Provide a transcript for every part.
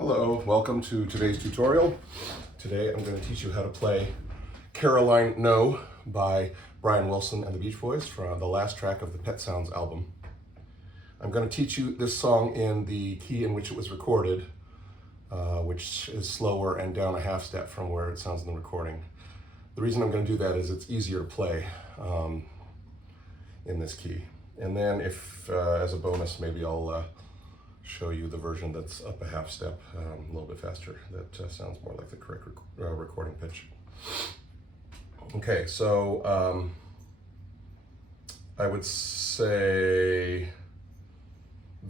Hello, welcome to today's tutorial. Today I'm going to teach you how to play Caroline No by Brian Wilson and the Beach Boys from the last track of the Pet Sounds album. I'm going to teach you this song in the key in which it was recorded, which is slower and down a half step from where it sounds in the recording. The reason I'm going to do that is it's easier to play in this key. And then if, as a bonus, maybe I'll show you the version that's up a half step, a little bit faster. That sounds more like the correct recording pitch. Okay, so I would say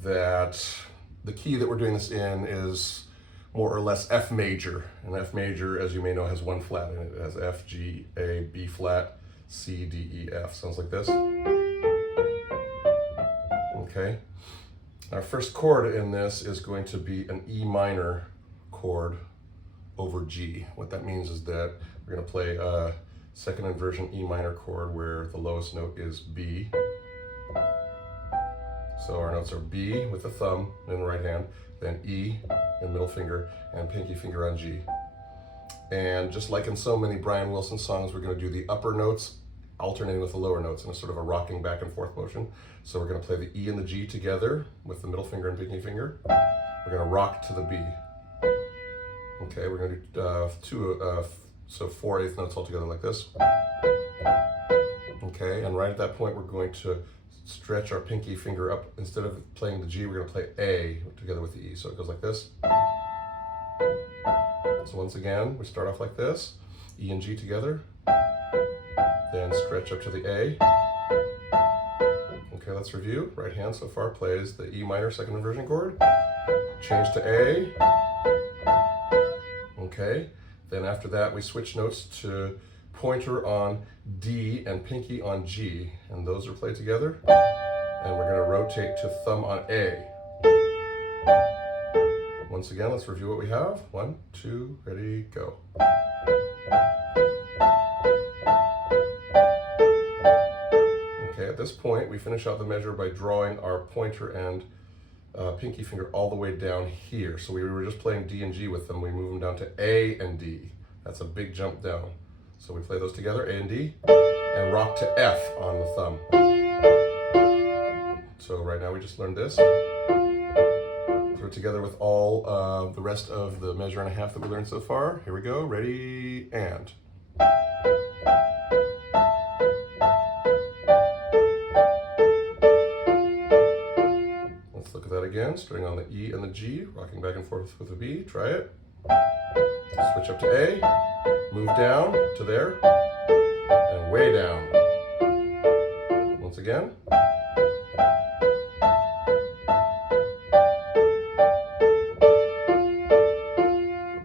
that the key that we're doing this in is more or less F major. And F major, as you may know, has one flat in it. It has F, G, A, B flat, C, D, E, F. Sounds like this. Okay. Our first chord in this is going to be an E minor chord over G. What that means is that we're going to play a second inversion E minor chord where the lowest note is B. So our notes are B with the thumb in the right hand, then E in middle finger, and pinky finger on G. And just like in so many Brian Wilson songs, we're going to do the upper notes alternating with the lower notes in a sort of a rocking back and forth motion. So we're going to play the E and the G together with the middle finger and pinky finger. We're going to rock to the B. Okay, we're going to do so 4/8 notes all together like this. Okay, and right at that point we're going to stretch our pinky finger up. Instead of playing the G, we're going to play A together with the E. So it goes like this. So once again, we start off like this, E and G together. Then stretch up to the A. Okay, let's review. Right hand so far plays the E minor second inversion chord. Change to A. Okay, then after that we switch notes to pointer on D and pinky on G, and those are played together. And we're going to rotate to thumb on A. Once again, let's review what we have. 1, 2, ready, go. At this point, we finish out the measure by drawing our pointer and pinky finger all the way down here. So we were just playing D and G with them. We move them down to A and D. That's a big jump down. So we play those together, A and D, and rock to F on the thumb. So right now we just learned this. Put it together with all the rest of the measure and a half that we learned so far. Here we go, ready, and. Again, starting on the E and the G, rocking back and forth with the B. Try it. Switch up to A, move down to there, and way down. Once again.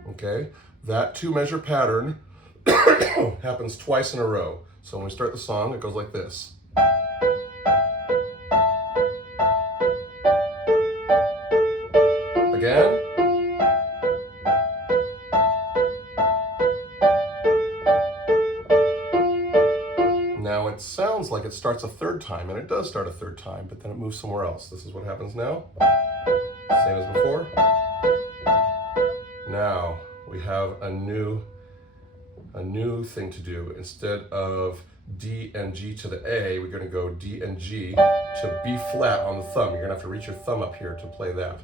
Okay, that 2-measure pattern happens twice in a row. So when we start the song, it goes like this. Again. Now it sounds like it starts a third time, and it does start a third time, but then it moves somewhere else. This is what happens now. Same as before. Now we have a new thing to do. Instead of D and G to the A, we're going to go D and G to B flat on the thumb. You're going to have to reach your thumb up here to play that.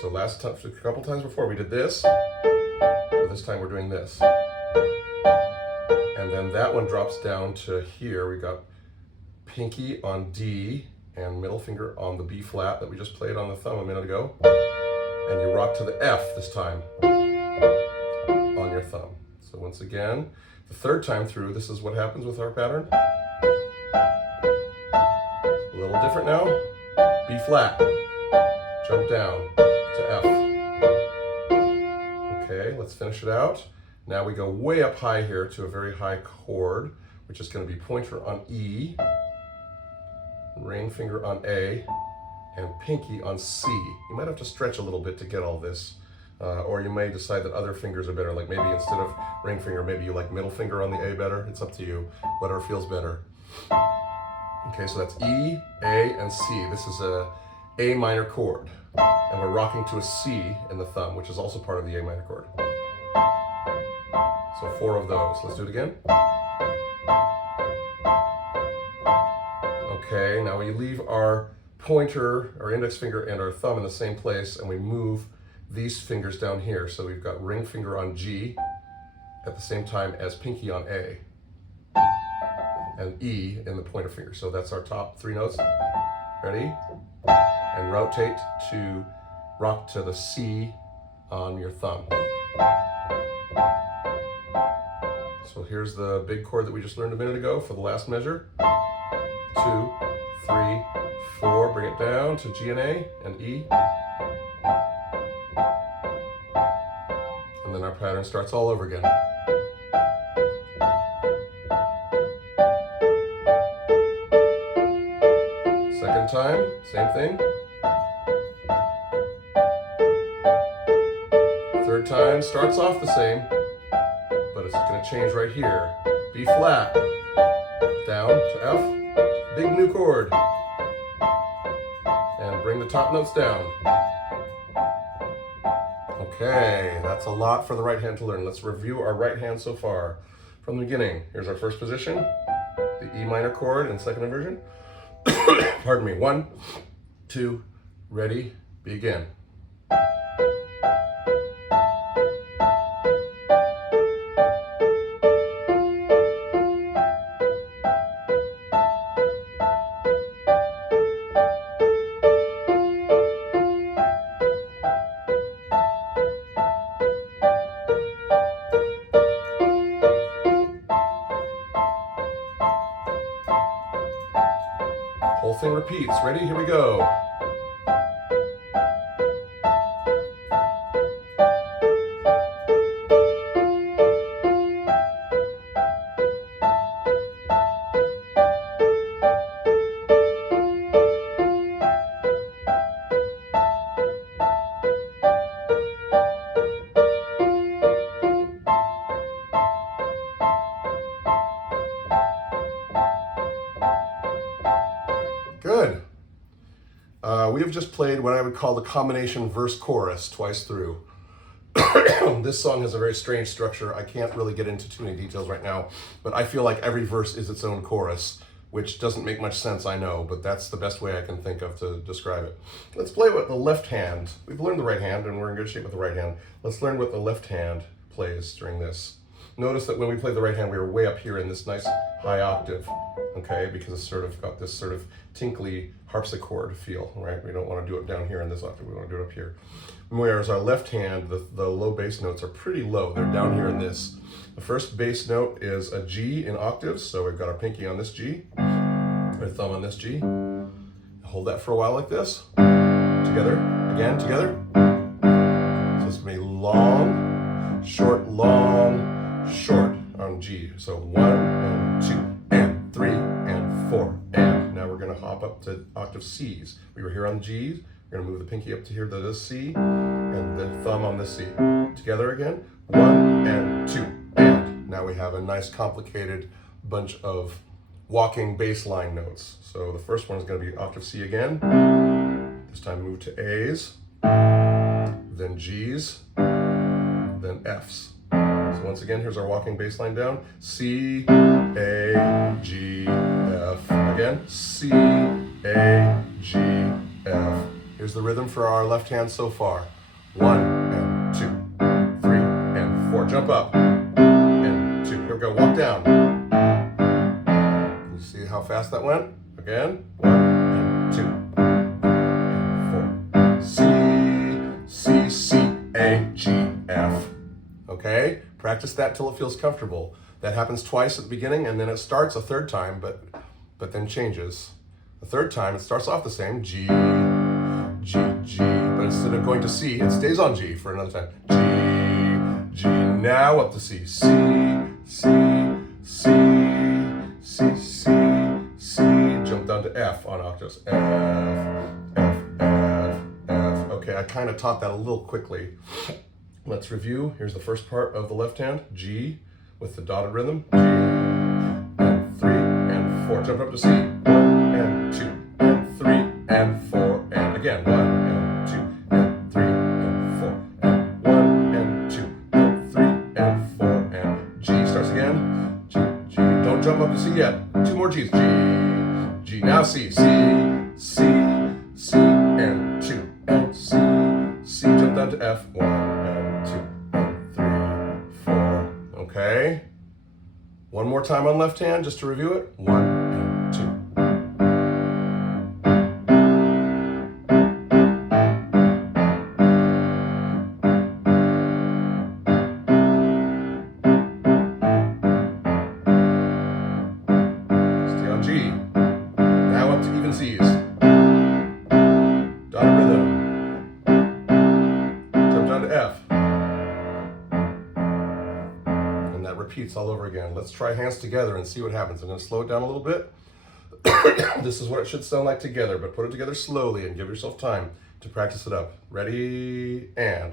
So last time, a couple times before we did this, but this time we're doing this. And then that one drops down to here. We got pinky on D and middle finger on the B flat that we just played on the thumb a minute ago. And you rock to the F this time on your thumb. So once again, the third time through, this is what happens with our pattern. A little different now. B flat, jump down to F. Okay, let's finish it out. Now we go way up high here to a very high chord, which is going to be pointer on E, ring finger on A, and pinky on C. You might have to stretch a little bit to get all this, or you may decide that other fingers are better, like maybe instead of ring finger, maybe you like middle finger on the A better. It's up to you, whatever feels better. Okay, so that's E, A, and C. This is a A minor chord. and we're rocking to a C in the thumb, which is also part of the A minor chord. So 4 of those. Let's do it again. Okay, now we leave our pointer, our index finger, and our thumb in the same place, and we move these fingers down here. So we've got ring finger on G at the same time as pinky on A, and E in the pointer finger. So that's our top 3 notes. Ready? And rotate to rock to the C on your thumb. So here's the big chord that we just learned a minute ago for the last measure. 2, 3, 4, bring it down to G and A and E. And then our pattern starts all over again. Second time, same thing. Third time starts off the same, but it's going to change right here. B flat, down to F, big new chord, and bring the top notes down. Okay, that's a lot for the right hand to learn. Let's review our right hand so far. From the beginning, here's our first position, the E minor chord in second inversion. Pardon me, 1, 2, ready, begin. Whole thing repeats. Ready? Here we go. Good. We have just played what I would call the combination verse-chorus twice through. This song has a very strange structure. I can't really get into too many details right now, but I feel like every verse is its own chorus, which doesn't make much sense, I know, but that's the best way I can think of to describe it. Let's play with the left hand. We've learned the right hand, and we're in good shape with the right hand. Let's learn what the left hand plays during this. Notice that when we play the right hand, we were way up here in this nice high octave, okay, because it's sort of got this sort of tinkly harpsichord feel, right? We don't want to do it down here in this octave, we want to do it up here. Whereas our left hand, the low bass notes are pretty low. They're down here in this. The first bass note is a G in octaves, so we've got our pinky on this G, our thumb on this G. Hold that for a while like this. Together, again, together. So it's going to be long, short, short on G. So 1 and 2 and 3 and 4 and. Now we're going to hop up to octave Cs. We were here on Gs. We're going to move the pinky up to here to this C and the thumb on this C. Together again. 1 and 2 and. Now we have a nice complicated bunch of walking bass line notes. So the first one is going to be octave C again. This time move to A's, then G's, then F's. So once again, here's our walking bass line down. C, A, G, F. Again, C, A, G, F. Here's the rhythm for our left hand so far. 1 and 2, 3 and 4. Jump up and 2. Here we go. Walk down. You see how fast that went? Again. 1 and 2 and 4. C, C, A, G, F. Okay? Practice that till it feels comfortable. That happens twice at the beginning, and then it starts a third time, but then changes. The third time, it starts off the same, G, G, G, but instead of going to C, it stays on G for another time. G, G, now up to C. C, C, C, C, C, C, jump down to F on octaves. F, F, F, F. Okay, I kind of taught that a little quickly. Let's review. Here's the first part of the left hand, G, with the dotted rhythm. G, and 3 and 4. Jump up to C. 1 and 2 and 3 and 4 and again. 1 and 2 and down to F, 1 and 2 and 3, 4. Okay. One more time on left hand, just to review it. 1 and 2. Stay on G. Now up to even C's. Down to rhythm. Jump down to F. And that repeats all over again. Let's try hands together and see what happens. I'm going to slow it down a little bit. This is what it should sound like together, but put it together slowly and give yourself time to practice it up. Ready, and.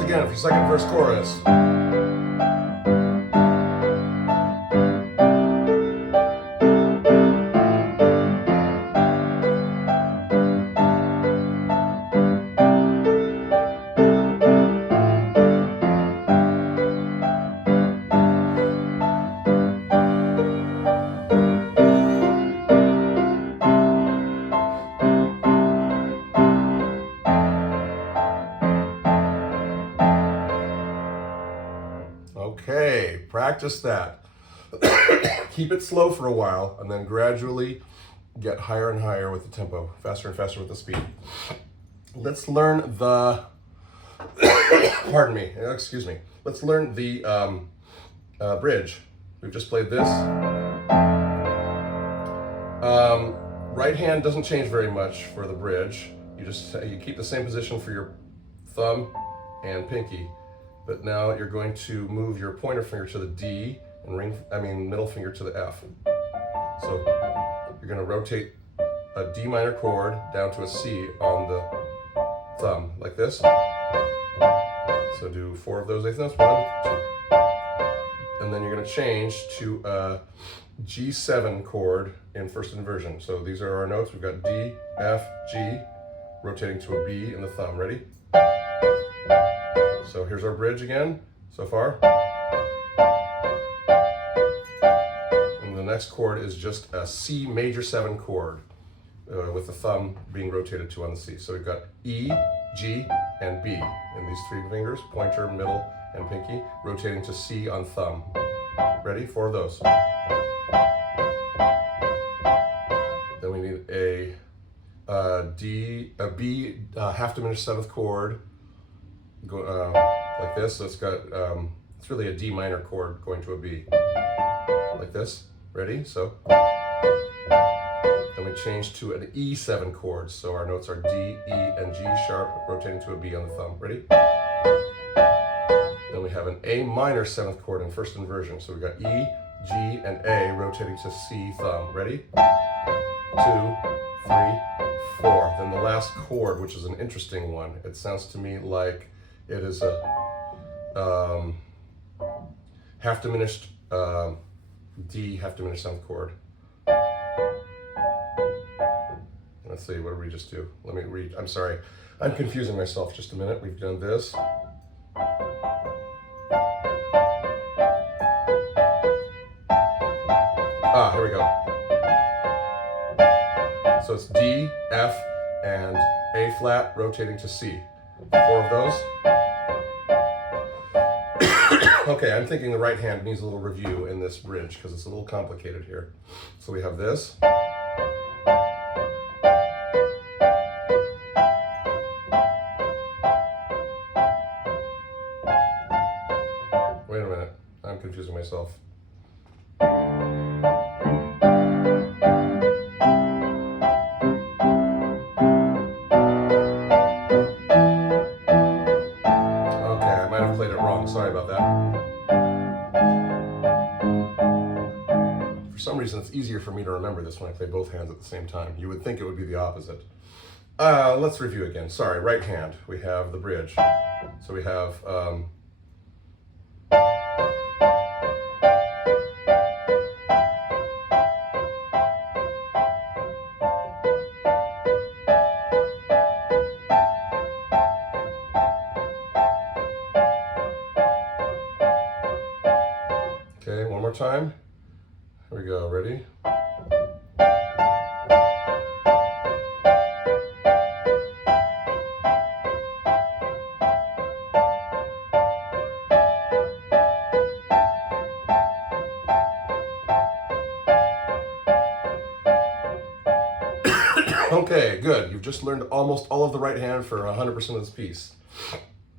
Again for second verse chorus. Okay, practice that. Keep it slow for a while and then gradually get higher and higher with the tempo, faster and faster with the speed. Let's learn the, pardon me, excuse me. Let's learn the bridge. We've just played this. Right hand doesn't change very much for the bridge. You keep the same position for your thumb and pinky. But now you're going to move your pointer finger to the D and middle finger to the F. So you're going to rotate a D minor chord down to a C on the thumb, like this. So do 4 of those eighth notes, 1, 2. And then you're going to change to a G7 chord in first inversion. So these are our notes. We've got D, F, G, rotating to a B in the thumb. Ready? So here's our bridge again, so far. And the next chord is just a C major 7 chord with the thumb being rotated to on the C. So we've got E, G, and B in these 3 fingers, pointer, middle, and pinky, rotating to C on thumb. Ready? 4 of those. Then we need a B half diminished 7th chord, like this. So it's got it's really a D minor chord going to a B, like this. Ready? So then we change to an E7 chord. So our notes are D, E, and G sharp, rotating to a B on the thumb. Ready? Then we have an A minor 7th chord in first inversion. So we've got E, G, and A rotating to C thumb. Ready? 2, 3, 4. Then the last chord, which is an interesting one. It sounds to me like it is a half diminished D, half diminished 7th chord. Let's see, what did we just do? Let me read. I'm sorry, I'm confusing myself. Just a minute. We've done this. Here we go. So it's D, F, and A flat rotating to C. 4 of those. Okay, I'm thinking the right hand needs a little review in this bridge because it's a little complicated here. So we have this. Wait a minute, I'm confusing myself. Sorry about that. For some reason, it's easier for me to remember this when I play both hands at the same time. You would think it would be the opposite. Let's review again. Sorry, right hand. We have the bridge. So we have okay, one more time. Here we go. Ready? Okay, good. You've just learned almost all of the right hand for 100% of this piece.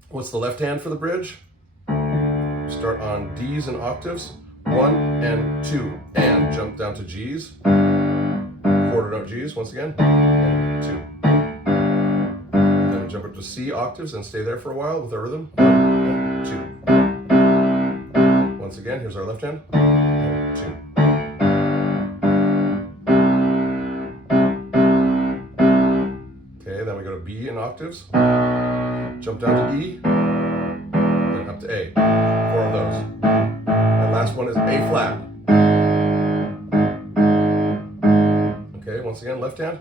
What's the left hand for the bridge? Start on D's and octaves. 1 and 2. And jump down to G's. Quarter note G's once again. And 2. Then jump up to C octaves and stay there for a while with our rhythm. 1 and 2. Once again, here's our left hand. And 2. Then we go to B in octaves, jump down to E, and up to A. 4 of those. And last one is A flat. Okay, once again, left hand.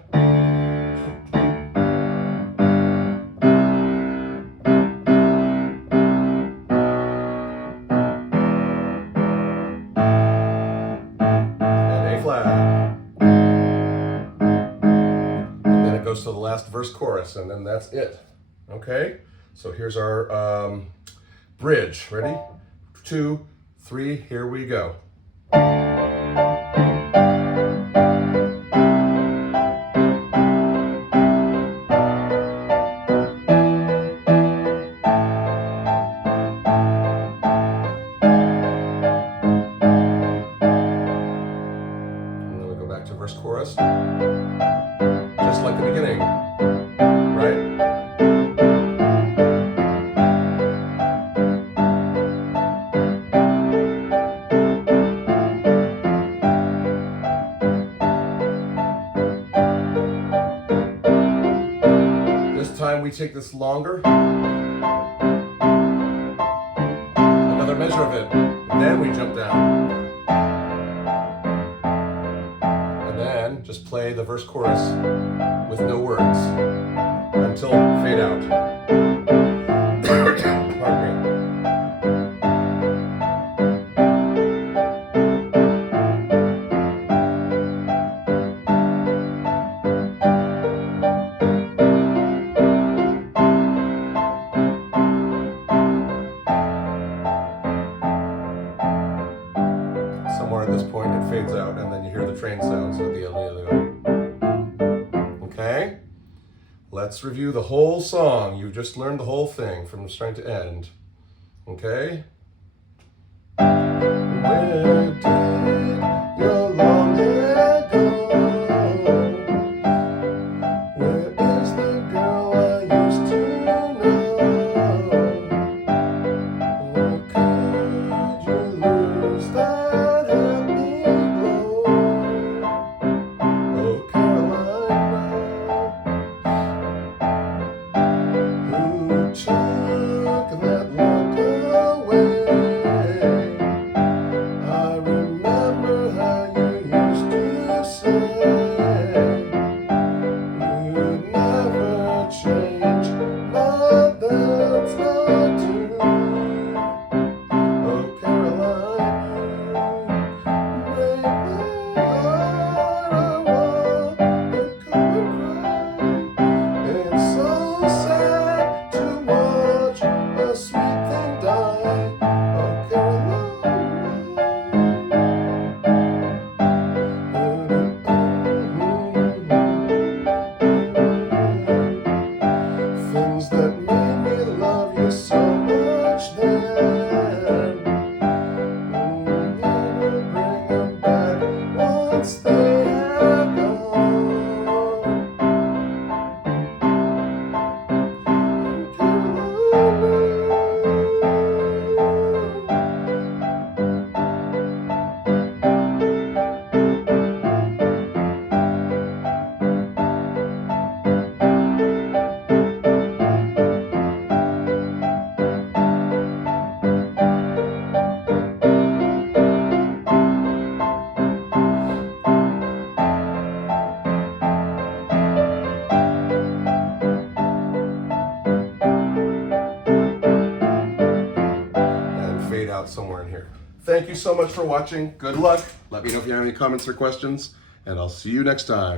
And A flat. Goes to the last verse chorus, and then that's it. Okay, so here's our bridge. Ready? 2, 3, here we go. And then we go back to verse chorus. Just like the beginning, right? This time we take this longer. Another measure of it. Then we jump down. Just play the verse chorus with no words until fade out. Pardon me. Somewhere at this point it fades out, and then you hear the train sounds at the end. Okay, let's review the whole song. You just learned the whole thing from start to end. Okay. Where did your long hair go? Where is the girl I used to know? Or could you lose that happy glow? Oh, Carolina, who took that look away? I remember out somewhere in here. Thank you so much for watching. Good luck. Let me know if you have any comments or questions, and I'll see you next time.